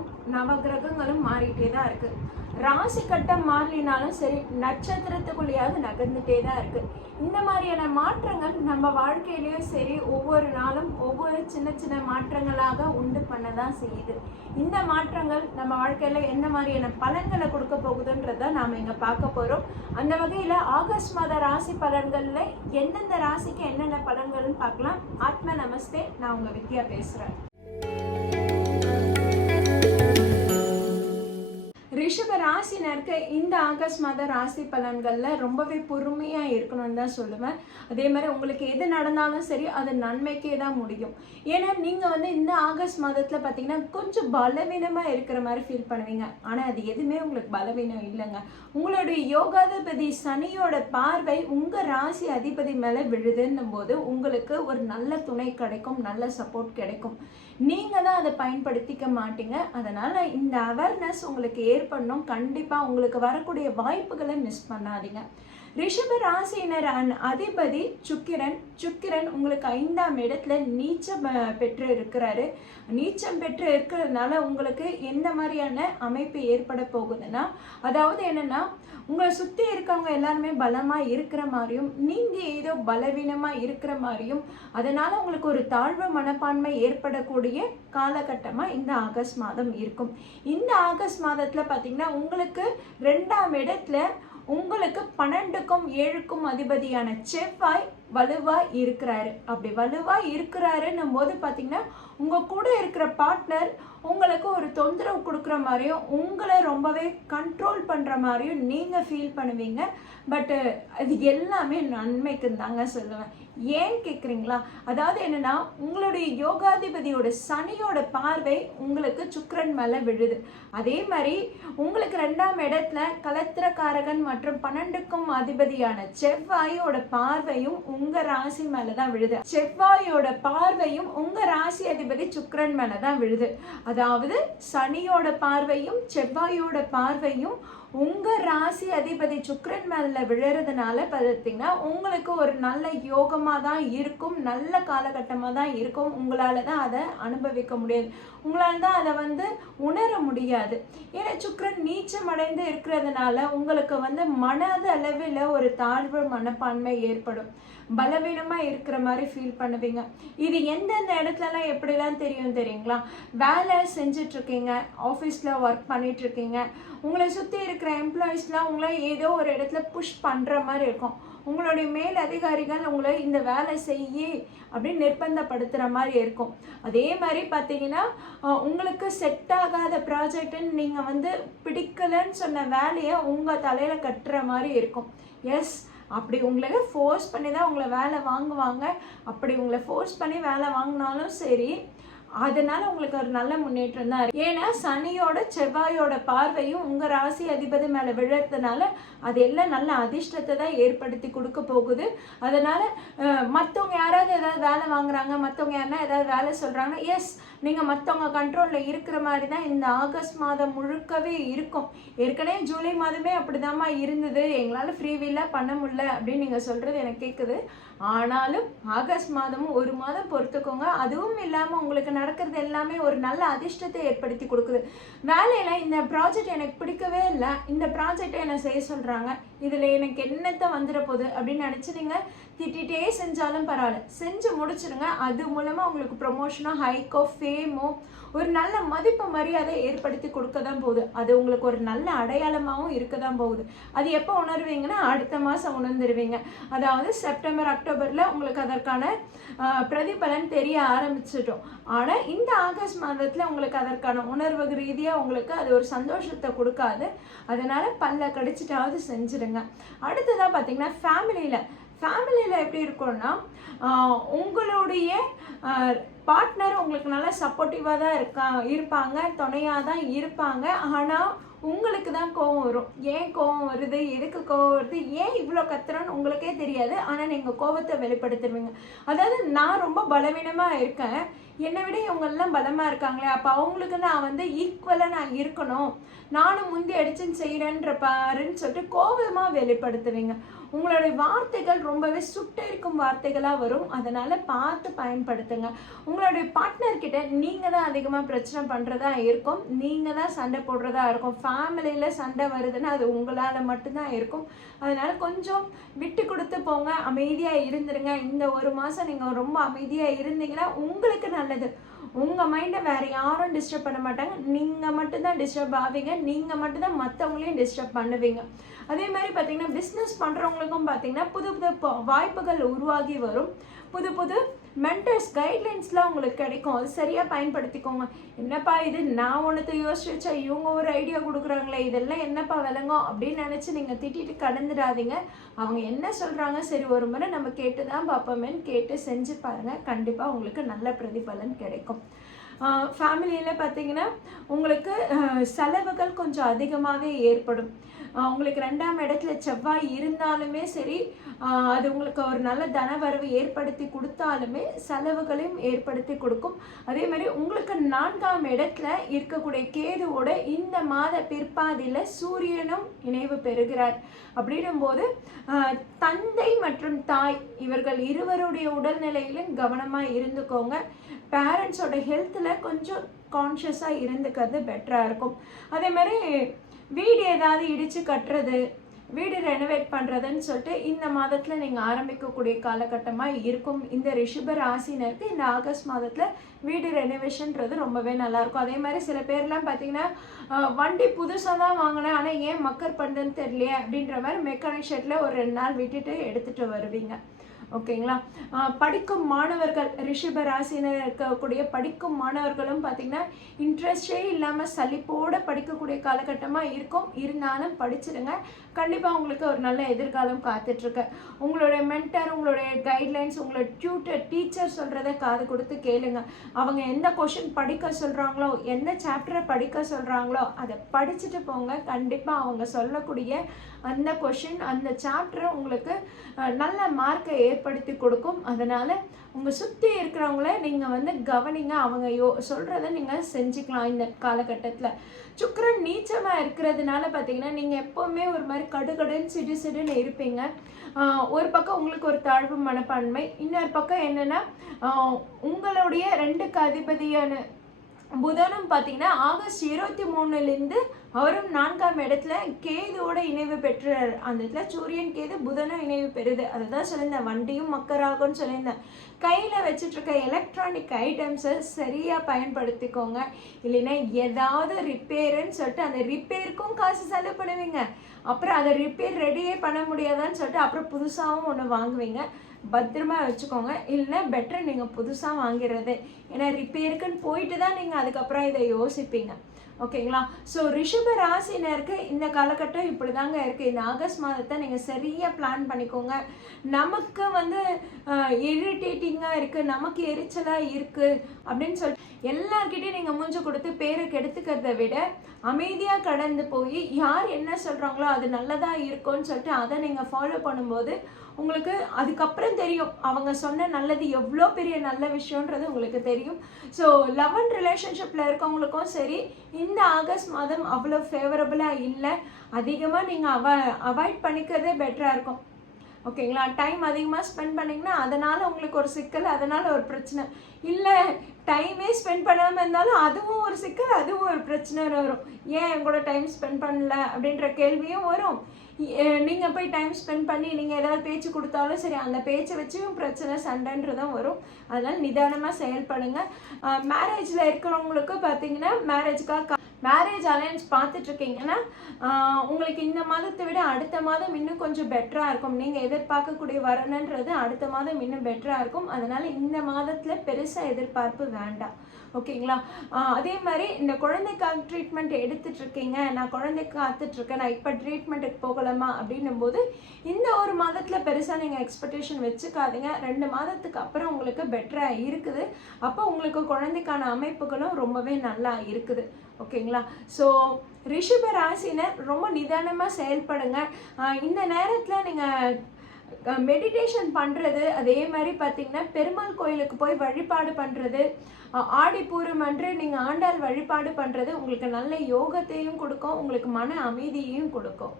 நேரமும் நவகிரகங்களும் மாறிட்டே தான் இருக்கு. ராசி கட்டம் மாறினாலும் சரி, நட்சத்திரத்துக்குள்ளேயாவது நகர்ந்துட்டே தான் இருக்கு. இந்த மாதிரியான மாற்றங்கள் நம்ம வாழ்க்கையிலயும் சரி, ஒவ்வொரு நாளும் ஒவ்வொரு சின்ன சின்ன மாற்றங்களாக உண்டு பண்ணதான் செய்யுது. இந்த மாற்றங்கள் நம்ம வாழ்க்கையில என்ன மாதிரியான பலன்களை கொடுக்க போகுதுன்றத நாம இங்க பார்க்க போறோம். அந்த வகையில ஆகஸ்ட் மாத ராசி பலன்கள்ல எந்தெந்த ராசிக்கு என்னென்ன பலன்கள்னு பார்க்கலாம். ஆத்ம நமஸ்தே, நான் உங்க வித்யா பேசுறேன். ரிஷப ராசினருக்கு இந்த ஆகஸ்ட் மாத ராசி பலன்கள்ல ரொம்பவே பொறுமையா இருக்கணும்னு தான் சொல்லுவேன். அதே மாதிரி உங்களுக்கு எது நடந்தாலும் சரி, அது நன்மைக்கே தான் முடியும். ஏன்னா நீங்க இந்த ஆகஸ்ட் மாதத்துல பாத்தீங்கன்னா கொஞ்சம் பலவீனமா இருக்கிற மாதிரி ஃபீல் பண்ணுவீங்க. ஆனா அது எதுவுமே உங்களுக்கு பலவீனம் இல்லைங்க. உங்களுடைய யோகாதிபதி சனியோட பார்வை உங்க ராசி அதிபதி மேல விழுதுன்னும் போது உங்களுக்கு ஒரு நல்ல துணை கிடைக்கும், நல்ல சப்போர்ட் கிடைக்கும். நீங்க தான் அதை பயன்படுத்திக்க மாட்டீங்க. அதனால இந்த அவேர்னஸ் உங்களுக்கு ஏற்படணும். கண்டிப்பா உங்களுக்கு வரக்கூடிய வாய்ப்புகளை மிஸ் பண்ணாதீங்க. ரிஷப ராசியினர் அதிபதி சுக்கிரன் உங்களுக்கு 5ஆம் இடத்துல நீச்சம் பெற்று இருக்கிறாரு. நீச்சம் பெற்று இருக்கிறதுனால உங்களுக்கு எந்த மாதிரியான அமைப்பு ஏற்பட போகுதுன்னா, அதாவது என்னன்னா, உங்களை சுத்தி இருக்கவங்க எல்லாருமே பலமா இருக்கிற மாதிரியும், நீங்க ஏதோ பலவீனமா இருக்கிற மாதிரியும், அதனால உங்களுக்கு ஒரு தாழ்வு மனப்பான்மை ஏற்படக்கூடிய காலகட்டமா இந்த ஆகஸ்ட் மாதம் இருக்கும். இந்த ஆகஸ்ட் மாதத்துல பாத்தீங்கன்னா உங்களுக்கு 2ஆம் இடத்துல உங்களுக்கு 12க்கும் 7க்கும் அதிபதியான செவ்வாய் வலுவா இருக்கிறாரு. அப்படி வலுவா இருக்கிறாருன்னும் போது பாத்தீங்கன்னா உங்க கூட இருக்கிற பார்ட்னர் உங்களுக்கு ஒரு தொந்தரவு கொடுக்குற மாதிரியும், உங்களை ரொம்பவே கண்ட்ரோல் பண்ற மாதிரியும் நீங்க ஃபீல் பண்ணுவீங்க. பட் அது எல்லாமே நன்மைக்கு தாங்க சொல்லுவேன். ஏன் கேட்குறீங்களா? அதாவது என்னன்னா, உங்களுடைய யோகாதிபதியோட சனியோட பார்வை உங்களுக்கு சுக்கிரன் மேல விழுது. அதே மாதிரி உங்களுக்கு 2ஆம் இடத்துல கலத்திரக்காரகன் மற்றும் 12க்கும் அதிபதியான செவ்வாயோட பார்வையும் உங்க ராசி மேலதான் விழுது. செவ்வாயோட பார்வையும் உங்க ராசி அதிபதி சுக்கிரன் மேலதான் விழுது. அதாவது சனியோட பார்வையும் செவ்வாயோட பார்வையும் உங்க ராசி அதிபதி சுக்கிரன் மேல விழுறதுனால பார்த்தீங்கன்னா உங்களுக்கு ஒரு நல்ல யோகமா தான் இருக்கும், நல்ல காலகட்டமா தான் இருக்கும். உங்களால தான் அதை அனுபவிக்க முடியாது, உங்களால தான் அதை உணர முடியாது. ஏன்னா சுக்கிரன் நீச்சம் அடைந்து இருக்கிறதுனால உங்களுக்கு மனது அளவில் ஒரு தாழ்வு மனப்பான்மை ஏற்படும், பலவீனமா இருக்கிற மாதிரி ஃபீல் பண்ணுவீங்க. இது எந்தெந்த இடத்துலலாம் எப்படிலாம் தெரியுங்களா? வேலை செஞ்சுட்டு இருக்கீங்க, ஆஃபீஸ்ல ஒர்க் பண்ணிட்டு இருக்கீங்க, உங்களை சுற்றி இருக்கிற எம்ப்ளாயிஸ்லாம் உங்களை ஏதோ ஒரு இடத்துல புஷ் பண்ணுற மாதிரி இருக்கும். உங்களுடைய மேல் அதிகாரிகள் உங்களை இந்த வேலை செய்ய அப்படின்னு நிர்பந்தப்படுத்துகிற மாதிரி இருக்கும். அதே மாதிரி பார்த்தீங்கன்னா உங்களுக்கு செட் ஆகாத ப்ராஜெக்டுன்னு நீங்கள் பிடிக்கலன்னு சொன்ன வேலையை உங்கள் தலையில் கட்டுற மாதிரி இருக்கும். எஸ், அப்படி உங்களை ஃபோர்ஸ் பண்ணி தான் உங்களை வேலை வாங்குவாங்க. அப்படி உங்களை ஃபோர்ஸ் பண்ணி வேலை வாங்கினாலும் சரி, அதனால உங்களுக்கு ஒரு நல்ல முன்னேற்றம் தான் இருக்கு. ஏன்னா சனியோட செவ்வாயோட பார்வையும் உங்க ராசி அதிபதி மேல விழுறதுனால அது எல்லாம் நல்ல அதிர்ஷ்டத்தை தான் ஏற்படுத்தி கொடுக்க போகுது. அதனால மற்றவங்க யாராவது ஏதாவது வேலை வாங்குறாங்க, மற்றவங்க யாருன்னா ஏதாவது வேலை சொல்றாங்க, எஸ், நீங்க மற்றவங்க கண்ட்ரோல்ல இருக்கிற மாதிரி தான் இந்த ஆகஸ்ட் மாதம் முழுக்கவே இருக்கும். ஏற்கனவே ஜூலை மாதமே அப்படிதாம்மா இருந்தது, எங்களால ஃப்ரீ வீலா பண்ண முடியல அப்படின்னு நீங்க சொல்றது எனக்கு கேட்குது. ஆனாலும் ஆகஸ்ட் மாதமும் ஒரு மாதம் பொறுத்துக்கோங்க. அதுவும் இல்லாம உங்களுக்கு நடக்கிறது எல்லாமே ஒரு நல்ல அதிர்ஷ்டத்தை ஏற்படுத்தி கொடுக்குது. வேலையில இந்த ப்ராஜெக்ட் எனக்கு பிடிக்கவே இல்லை, இந்த ப்ராஜெக்டை என்ன செய்ய சொல்றாங்க, இதுல எனக்கு என்னத்தை வந்துட போகுது அப்படின்னு நினைச்சு நீங்க திட்டிகிட்டே செஞ்சாலும் பரவாயில்ல, செஞ்சு முடிச்சிருங்க. அது மூலமா உங்களுக்கு ப்ரொமோஷனோ ஹைக்கோ ஃபேமோ ஒரு நல்ல மதிப்பு மரியாதை ஏற்படுத்தி கொடுக்க தான் போகுது. அது உங்களுக்கு ஒரு நல்ல அடையாளமாகவும் இருக்க தான் போகுது. அது எப்போ உணர்வீங்கன்னா அடுத்த மாதம் உணர்ந்துருவீங்க. அதாவது செப்டம்பர் அக்டோபரில் உங்களுக்கு அதற்கான பிரதிபலன் தெரிய ஆரம்பிச்சிட்டோம். ஆனால் இந்த ஆகஸ்ட் மாதத்தில் உங்களுக்கு அதற்கான உணர்வு ரீதியாக உங்களுக்கு அது ஒரு சந்தோஷத்தை கொடுக்காது. அதனால பல்ல கடிச்சிட்டாவது செஞ்சுருங்க. அடுத்ததாக பார்த்தீங்கன்னா ஃபேமிலியில் எப்படி இருக்கும்னா, உங்களுடைய பார்ட்னர் உங்களுக்கு நல்லா சப்போர்ட்டிவாக தான் இருப்பாங்க, துணையாக தான் இருப்பாங்க. ஆனால் உங்களுக்கு தான் கோவம் வரும். ஏன் கோவம் வருது, எதுக்கு கோவம் வருது, ஏன் இவ்வளோ கத்துறோன்னு உங்களுக்கே தெரியாது. ஆனால் நீங்கள் கோவத்தை வெளிப்படுத்துவீங்க. அதாவது நான் ரொம்ப பலவீனமாக இருக்கேன், என்னை விட இவங்கெல்லாம் பலமாக இருக்காங்களே, அப்போ அவங்களுக்கு நான் ஈக்குவலாக நான் இருக்கணும், நானும் முந்தி அடிச்சுன்னு செய்கிறேன்ற பாருன்னு சொல்லிட்டு கோபமாக வெளிப்படுத்துவீங்க. உங்களுடைய வார்த்தைகள் ரொம்பவே சுட்டெரிக்கும் வார்த்தைகளாக வரும். அதனால் பார்த்து பயன்படுத்துங்க. உங்களுடைய பார்ட்னர்கிட்ட நீங்கள் தான் அதிகமாக பிரச்சனை பண்ணுறதா இருக்கும், நீங்கள் தான் சண்டை போடுறதா இருக்கும். ஃபேமிலியில் சண்டை வருதுன்னா அது உங்களால் மட்டும்தான் இருக்கும். அதனால் கொஞ்சம் விட்டு கொடுத்து போங்க, அமைதியாக இருந்துருங்க. இந்த ஒரு மாதம் நீங்கள் ரொம்ப அமைதியாக இருந்தீங்கன்னா உங்களுக்கு நல்லது. உங்கள் மைண்டை வேறு யாரும் டிஸ்டர்ப் பண்ண மாட்டாங்க, நீங்கள் மட்டும்தான் டிஸ்டர்ப் ஆவீங்க, நீங்கள் மட்டும்தான் மற்றவங்களையும் டிஸ்டர்ப் பண்ணுவீங்க. அதே மாதிரி பார்த்தீங்கன்னா பிஸ்னஸ் பண்ணுறவங்களுக்கும் பார்த்தீங்கன்னா புது புது வாய்ப்புகள் உருவாகி வரும். புது புது மென்டர்ஸ் கைட்லைன்ஸ்லாம் உங்களுக்கு கிடைக்கும். அது சரியாக பயன்படுத்திக்கோங்க. என்னப்பா இது, நான் ஒன்றத்தை யோசிச்சு வச்சா இவங்க ஒரு ஐடியா கொடுக்குறாங்களே, இதெல்லாம் என்னப்பா விளங்கும் அப்படின்னு நினச்சி நீங்கள் திட்டிட்டு கடந்துடாதீங்க. அவங்க என்ன சொல்கிறாங்க, சரி ஒரு முறை நம்ம கேட்டு தான் பார்ப்போமேன்னு கேட்டு செஞ்சு பாருங்கள். கண்டிப்பாக உங்களுக்கு நல்ல பிரதிபலன் கிடைக்கும். ஃபேமிலியில் பார்த்தீங்கன்னா உங்களுக்கு செலவுகள் கொஞ்சம் அதிகமாகவே ஏற்படும். உங்களுக்கு 2ஆம் இடத்துல செவ்வாய் இருந்தாலுமே சரி, அது உங்களுக்கு ஒரு நல்ல தனவரவு ஏற்படுத்தி கொடுத்தாலுமே செலவுகளையும் ஏற்படுத்தி கொடுக்கும். அதே மாதிரி உங்களுக்கு 4ஆம் இடத்துல இருக்கக்கூடிய கேதுவோட இந்த மாத பிற்பாதியில் சூரியனும் இணைவு பெறுகிறார். அப்படின்னும் போது தந்தை மற்றும் தாய் இவர்கள் இருவருடைய உடல்நிலையிலும் கவனமாக இருந்துக்கோங்க. பேரண்ட்ஸோட ஹெல்த்தில் கொஞ்சம் கான்ஷியஸாக இருந்துக்கிறது பெட்டராக இருக்கும். அதே மாதிரி வீடு ஏதாவது இடித்து கட்டுறது, வீடு ரெனோவேட் பண்ணுறதுன்னு சொல்லிட்டு இந்த மாதத்தில் நீங்கள் ஆரம்பிக்கக்கூடிய காலகட்டமாக இருக்கும். இந்த ரிஷப ராசினருக்கு இந்த ஆகஸ்ட் மாதத்தில் வீடு ரெனோவேஷன்றது ரொம்பவே நல்லாயிருக்கும். அதே மாதிரி சில பேர்லாம் பார்த்தீங்கன்னா வண்டி புதுசாக தான் வாங்கினேன், ஆனால் ஏன் மக்கர் பண்ணுறதுன்னு தெரியலையே அப்படின்ற மாதிரி மெக்கானிக் ஷெட்டில் ஒரு 2 நாள் விட்டுட்டு எடுத்துகிட்டு வருவீங்க. ஓகேங்களா? படிக்கும் மாணவர்கள், ரிஷப ராசினர் இருக்கக்கூடிய படிக்கும் மாணவர்களும் பார்த்தீங்கன்னா இன்ட்ரெஸ்டே இல்லாமல் சலிப்போடு படிக்கக்கூடிய காலகட்டமாக இருக்கும். இருந்தாலும் படிச்சிடுங்க, கண்டிப்பாக உங்களுக்கு ஒரு நல்ல எதிர்காலம் காத்துட்ருக்கு. உங்களுடைய மென்டர், உங்களுடைய கைட்லைன்ஸ், உங்களோட டியூட்டர், டீச்சர் சொல்கிறத காது கொடுத்து கேளுங்க. அவங்க எந்த கொஷின் படிக்க சொல்கிறாங்களோ, எந்த சாப்டரை படிக்க சொல்கிறாங்களோ அதை படிச்சுட்டு போங்க. கண்டிப்பாக அவங்க சொல்லக்கூடிய அந்த கொஷின், அந்த சாப்டரை உங்களுக்கு நல்ல மார்க்கை ஏற்படுத்தி கொடுக்கும். அதனால் உங்கள் சுற்றி இருக்கிறவங்கள நீங்கள் கவனிங்க. அவங்க சொல்கிறத நீங்கள் செஞ்சுக்கலாம். இந்த காலகட்டத்தில் சுக்கிரன் நீச்சமாக இருக்கிறதுனால பார்த்தீங்கன்னா நீங்கள் எப்போவுமே ஒரு மாதிரி கடுகடுன்னு சிடு சிடுன்னு இருப்பீங்க. ஒரு பக்கம் உங்களுக்கு ஒரு தாழ்வு மனப்பான்மை, இன்னொரு பக்கம் என்னென்னா உங்களுடைய 2க்கு அதிபதியான புதனும் பார்த்தீங்கன்னா ஆகஸ்ட் 23 அவரும் 4ஆம் இடத்துல கேதுவோட இணைவு பெற்றார். அந்த இடத்துல சூரியன் கேது புதனும் இணைவு பெறுது. அதை தான் சொல்லியிருந்தேன், வண்டியும் மக்கராகும்னு சொல்லியிருந்தேன். கையில் வச்சுட்டு இருக்க எலக்ட்ரானிக் ஐட்டம்ஸை சரியாக பயன்படுத்திக்கோங்க. இல்லைன்னா ஏதாவது ரிப்பேருன்னு சொல்லிட்டு அந்த ரிப்பேருக்கும் காசு செலவு பண்ணுவீங்க. அப்புறம் அதை ரிப்பேர் ரெடியே பண்ண முடியாதான்னு சொல்லிட்டு அப்புறம் புதுசாகவும் ஒன்று வாங்குவீங்க. பத்திரமா வச்சுக்கோங்க. இல்லைன்னா பெட்டர் நீங்கள் புதுசாக வாங்கிறது. ஏன்னா ரிப்பேருக்குன்னு போயிட்டு தான் நீங்கள் அதுக்கப்புறம் இதை யோசிப்பீங்க. ஓகேங்களா? ஸோ ரிஷப ராசினருக்கு இந்த காலகட்டம் இப்படி தாங்க இருக்குது. இந்த ஆகஸ்ட் மாதத்தை நீங்கள் சரியாக பிளான் பண்ணிக்கோங்க. நமக்கு இரிட்டேட்டிங்காக இருக்குது, நமக்கு எரிச்சலாக இருக்குது அப்படின்னு சொல்லிட்டு எல்லார்கிட்டையும் நீங்கள் மூஞ்சி கொடுத்து பேரை கெடுத்துக்கிறத விட அமைதியாக கடந்து போய் யார் என்ன சொல்கிறாங்களோ அது நல்லதாக இருக்கும்னு சொல்லிட்டு அதை நீங்கள் ஃபாலோ பண்ணும்போது உங்களுக்கு அதுக்கப்புறம் தெரியும் அவங்க சொன்ன நல்லது எவ்வளோ பெரிய நல்ல விஷயன்றது உங்களுக்கு தெரியும். ஸோ லவ் அண்ட் ரிலேஷன்ஷிப்பில் இருக்கவங்களுக்கும் சரி, இந்த ஆகஸ்ட் மாதம் அவ்வளோ ஃபேவரபுளாக இல்லை. அதிகமாக நீங்கள் அவாய்ட் பண்ணிக்கிறதே பெட்டராக இருக்கும். ஓகேங்களா? டைம் அதிகமாக ஸ்பெண்ட் பண்ணிங்கன்னா அதனால் உங்களுக்கு ஒரு சிக்கல், அதனால் ஒரு பிரச்சனை. இல்லை டைமே ஸ்பெண்ட் பண்ணாமல் இருந்தாலும் அதுவும் ஒரு சிக்கல், அதுவும் ஒரு பிரச்சனை வரும். ஏன் என் கூட டைம் ஸ்பெண்ட் பண்ணல அப்படின்ற கேள்வியும் வரும். நீங்கள் போய் டைம் ஸ்பெண்ட் பண்ணி நீங்கள் ஏதாவது பேச்சு கொடுத்தாலும் சரி, அந்த பேச்சை வச்சும் பிரச்சனை சண்டைன்றதும் வரும். அதனால் நிதானமாக செயல்படுங்க. மேரேஜில் இருக்கிறவங்களுக்கு பார்த்தீங்கன்னா மேரேஜ் அலையன்ஸ் பார்த்துட்ருக்கீங்கன்னா உங்களுக்கு இந்த மாதத்தை விட அடுத்த மாதம் இன்னும் கொஞ்சம் பெட்டராக இருக்கும். நீங்கள் எதிர்பார்க்கக்கூடிய வரணுன்றது அடுத்த மாதம் இன்னும் பெட்டராக இருக்கும். அதனால் இந்த மாதத்தில் பெருசாக எதிர்பார்ப்பு வேண்டாம். ஓகேங்களா? அதே மாதிரி இந்த குழந்தைக்காக ட்ரீட்மெண்ட் எடுத்துட்ருக்கீங்க, நான் குழந்தைக்கு காத்துட்ருக்கேன், நான் இப்போ ட்ரீட்மெண்ட்டுக்கு போகலாமா அப்படின்னும் போது இந்த ஒரு மாதத்தில் பெருசாக நீங்கள் எக்ஸ்பெக்டேஷன் வச்சுக்காதீங்க. 2 மாதத்துக்கு அப்புறம் உங்களுக்கு பெட்டராக இருக்குது. அப்போ உங்களுக்கு குழந்தைக்கான அமைப்புகளும் ரொம்பவே நல்லா இருக்குது. ஓகேங்களா? ஸோ ரிஷப ராசினர் ரொம்ப நிதானமாக செயல்படுங்க. இந்த நேரத்தில் நீங்கள் மெடிடேஷன் பண்ணுறது, அதே மாதிரி பார்த்திங்கன்னா பெருமாள் கோயிலுக்கு போய் வழிபாடு பண்ணுறது, ஆடிப்பூரம் அன்று நீங்கள் ஆண்டாள் வழிபாடு பண்ணுறது உங்களுக்கு நல்ல யோகத்தையும் கொடுக்கும், உங்களுக்கு மன அமைதியையும் கொடுக்கும்.